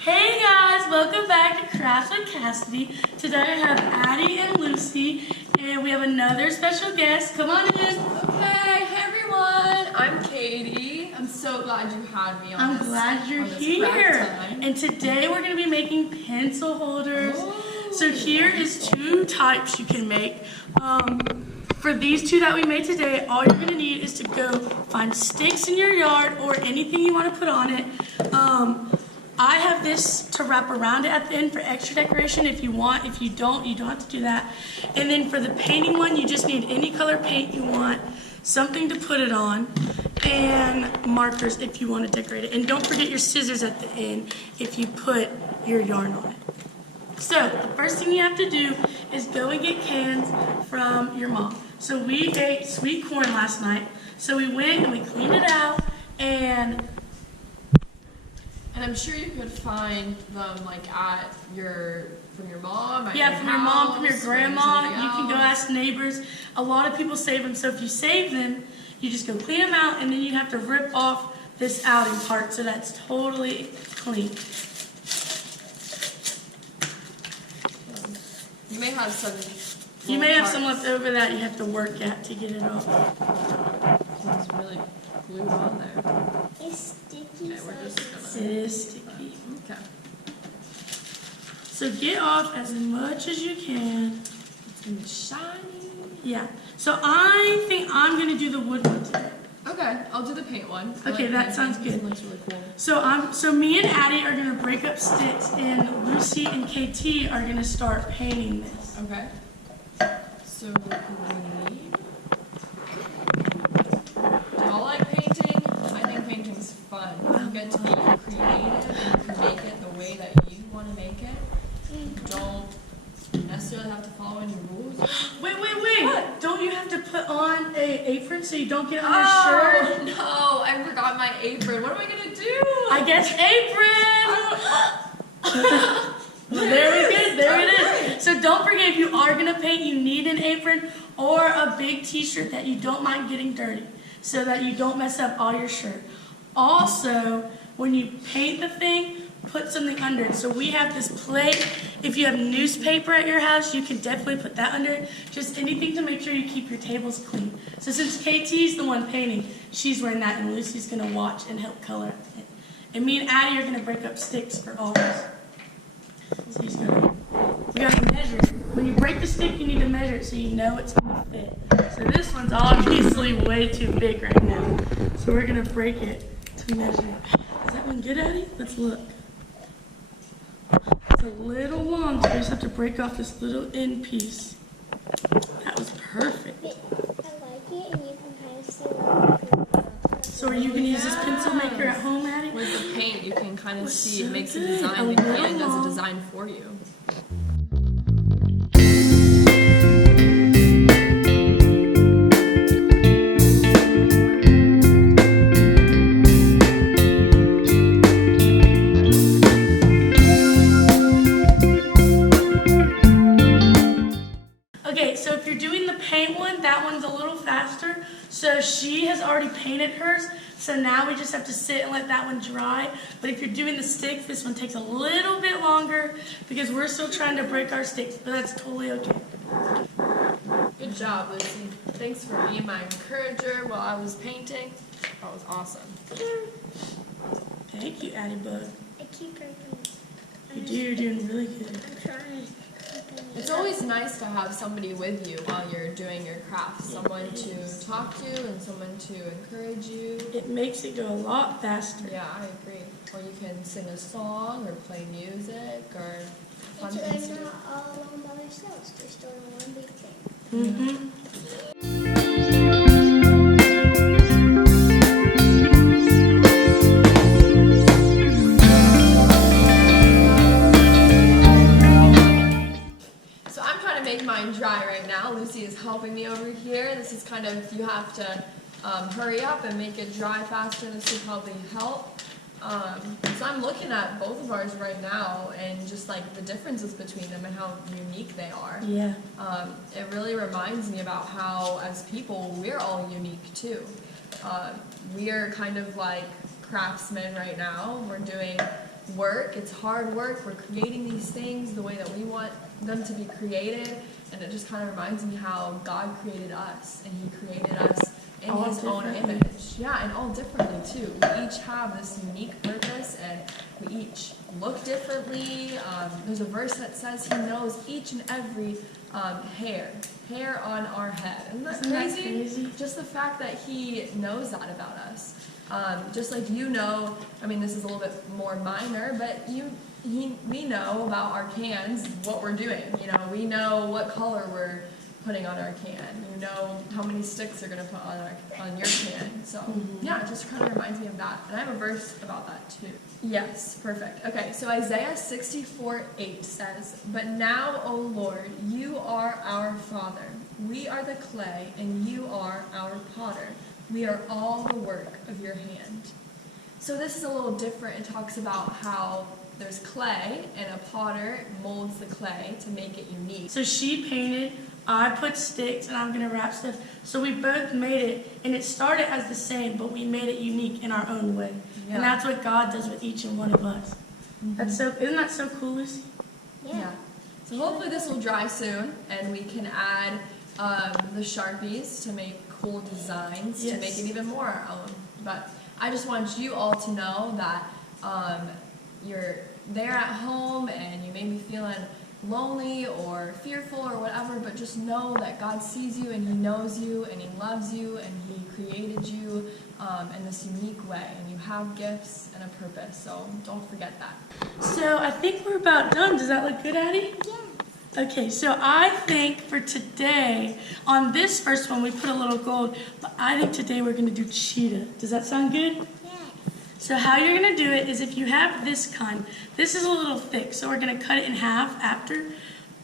Hey guys, welcome back to Crafts with Cassidy. Today I have Addie and Lucy, and we have another special guest. Come on in. Okay, hey everyone, I'm Katie. I'm so glad you had me on I'm glad you're here. And today we're going to be making pencil holders. Oh. So here is two types you can make. For these two that we made today, all you're going to need is to go find sticks in your yard or anything you want to put on it. I have this to wrap around it at the end for extra decoration if you want. If you don't have to do that. And then for the painting one, you just need any color paint you want, something to put it on, and markers if you want to decorate it. And don't forget your scissors at the end if you put your yarn on it. So the first thing you have to do is go and get cans from your mom. So we ate sweet corn last night. So we went and we cleaned it out, and I'm sure you could find them like from your mom, at yeah, your from your mom, from your house, grandma. from You can go ask neighbors. A lot of people save them. So if you save them, you just go clean them out, and then you have to rip off this outing part so that's totally clean. You may have some. You may have some left over that you have to work at to get it off. It's really glued on there. It's sticky. Okay, we're just It is sticky. Okay. So get off as much as you can. It's gonna be shiny. Yeah. So I think I'm gonna do the wood one today. Okay, I'll do the paint one. I Okay, like that painting. sounds good. It looks really cool. So me and Addie are gonna break up sticks, and Lucy and KT are gonna start painting this. Okay. So we need. Do y'all like painting? I think painting's fun. You get to be creative and you can make it the way that you want to make it. You don't necessarily have to follow any rules. Wait. What? Don't you have to put on a apron so you don't get on your shirt? No, I forgot my apron. What am I gonna do? I guess apron! There it is. So don't forget, if you are gonna paint, you need an apron or a big t-shirt that you don't mind getting dirty so that you don't mess up all your shirt. Also, when you paint the thing, put something under it. So we have this plate. If you have newspaper at your house, you can definitely put that under it. Just anything to make sure you keep your tables clean. So since KT's the one painting, she's wearing that, and Lucy's gonna watch and help color it. And me and Addie are gonna break up sticks for all this. So we gotta measure it. When you break the stick, you need to measure it so you know it's gonna fit. So this one's obviously way too big right now. So we're gonna break it to measure it. Is that one good, Addie? Let's look. It's a little long, so we just have to break off this little end piece. That was perfect. I like it, and you can kind of see what So are you gonna use this pencil maker at home, Addie? With the paint, you can kind of Looks see so it makes a good. design. A The little can does long. a design for you. Okay, so if you're doing the paint one, that one's a little faster. So she has already painted hers, so now we just have to sit and let that one dry. But if you're doing the sticks, this one takes a little bit longer because we're still trying to break our sticks, but that's totally okay. Good job, Lucy. Thanks for being my encourager while I was painting. That was awesome. Thank you, Addie Bug. I keep breaking it. You do, you're doing really good. I'm trying. It's always nice to have somebody with you while you're doing your craft. Someone to talk to and someone to encourage you. It makes it go a lot faster. Yeah, I agree. Or you can sing a song or play music or fun It's things to like do. not all alone by ourselves. They're still in one big thing. Mm-hmm. So I'm trying to make mine dry right now. Lucy is helping me over here. This is kind of, you have to hurry up and make it dry faster. This will probably help. So I'm looking at both of ours right now and just like the differences between them and how unique they are. Yeah. It really reminds me about how as people, we're all unique too. We are kind of like craftsmen right now. We're doing work. It's hard work. We're creating these things the way that we want them to be created. And it just kind of reminds me how God created us. And He created us in All His own differently. image. Yeah, and all differently too. We each have this unique purpose and we each look differently. There's a verse that says He knows each and every hair on our head. Isn't that Isn't that crazy? crazy? Just the fact that He knows that about us. Just like you know, I mean, this is a little bit more minor, but we know about our cans, what we're doing. You know, we know what color we're putting on our can. You know how many sticks are going to put on your can. So yeah, it just kind of reminds me of that. And I have a verse about that too. Yes, perfect. Okay, so Isaiah 64:8 says, "But now, O Lord, you are our Father. We are the clay, and you are our potter. We are all the work of your hand." So this is a little different. It talks about how there's clay, and a potter molds the clay to make it unique. So she painted, I put sticks, and I'm gonna wrap stuff. So we both made it, and it started as the same, but we made it unique in our own way. Yeah. And that's what God does with each and one of us. Isn't that so cool, Lucy? Yeah. So hopefully this will dry soon, and we can add the Sharpies to make cool designs to Yes. make it even more our own. But I just want you all to know that you're there at home and you may be feeling lonely or fearful or whatever, but just know that God sees you and He knows you and He loves you and He created you in this unique way, and you have gifts and a purpose, so don't forget that. So I think we're about done. Does that look good, Addie? Yeah. Okay, so I think for today, on this first one, we put a little gold, but I think today we're gonna do cheetah. Does that sound good? Yeah. So how you're gonna do it is if you have this kind, this is a little thick, so we're gonna cut it in half after,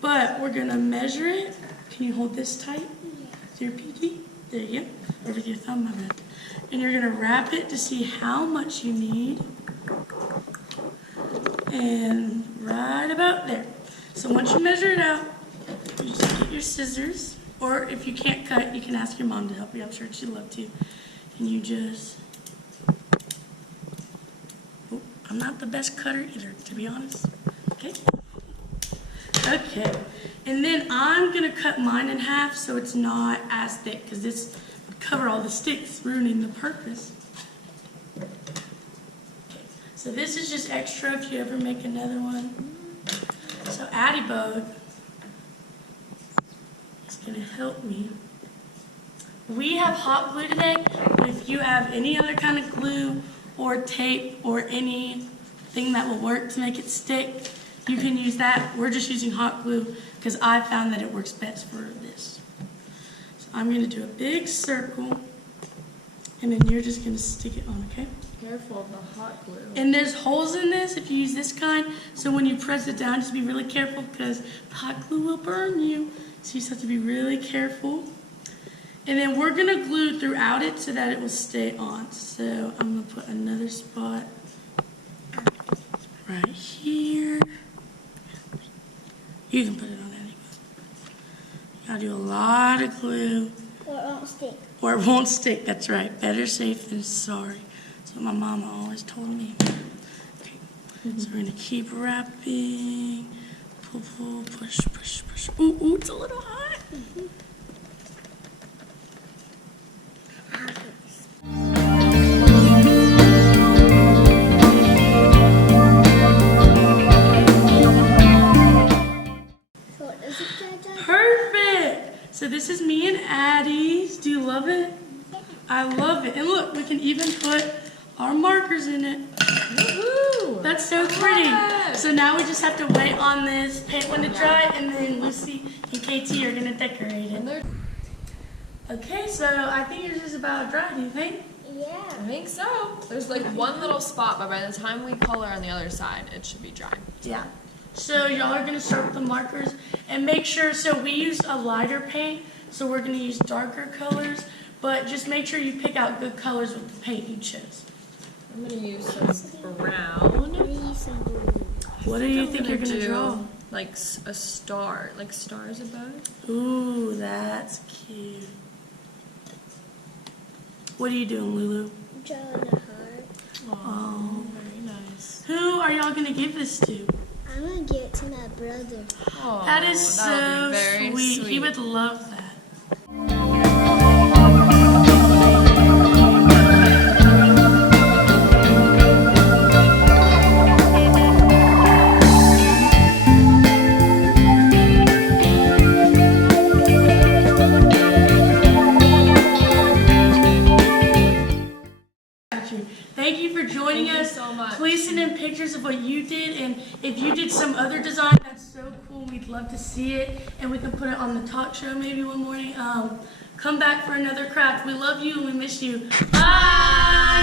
but we're gonna measure it. Can you hold this tight? With your pinky? There you go. Or with your thumb, my bad. And you're gonna wrap it to see how much you need. And right about there. So once you measure it out, you just get your scissors, or if you can't cut, you can ask your mom to help you. I'm sure she'd love to. And you just, oh, I'm not the best cutter either, to be honest. Okay? Okay. And then I'm gonna cut mine in half so it's not as thick, because this would cover all the sticks, ruining the purpose. Okay. So this is just extra if you ever make another one. So Addie Bug is going to help me. We have hot glue today, but if you have any other kind of glue or tape or anything that will work to make it stick, you can use that. We're just using hot glue because I found that it works best for this. So I'm going to do a big circle, and then you're just going to stick it on, okay? Careful of the hot glue. And there's holes in this if you use this kind, so when you press it down, just be really careful because the hot glue will burn you. So you just have to be really careful. And then we're gonna glue throughout it so that it will stay on. So I'm gonna put another spot right here. You can put it on anywhere. You gotta do a lot of glue. Or it won't stick. Or it won't stick, that's right. Better safe than sorry. That's what my mama always told me. Okay, so we're gonna keep wrapping. Pull, pull, push, push, push. Ooh, ooh, it's a little hot. So what does it do? Perfect. So this is me and Addie's. Do you love it? Yeah. I love it. And look, we can even put our markers in it. Woohoo! That's so I pretty. love it. So now we just have to wait on this paint one to dry, and then Lucy and KT are gonna decorate And it. they're- Okay, so I think yours is about dry, do you think? Yeah. I think so. There's like one little spot, but by the time we color on the other side, it should be dry. Yeah. So y'all are gonna start with the markers and make sure, so we used a lighter paint, so we're gonna use darker colors, but just make sure you pick out good colors with the paint you chose. I'm gonna use some brown. Maybe some blue. What do you think you're gonna do draw? Like a star, like stars above. Ooh, that's cute. What are you doing, Lulu? Drawing a heart. Oh. Very nice. Who are y'all gonna give this to? I'm gonna give it to my brother. Oh, That is so that would be very sweet. He would love that. Thank you for joining Thank you us. so much. Please send in pictures of what you did, and if you did some other design, that's so cool. We'd love to see it, and we can put it on the talk show maybe one morning. Come back for another craft. We love you and we miss you. Bye.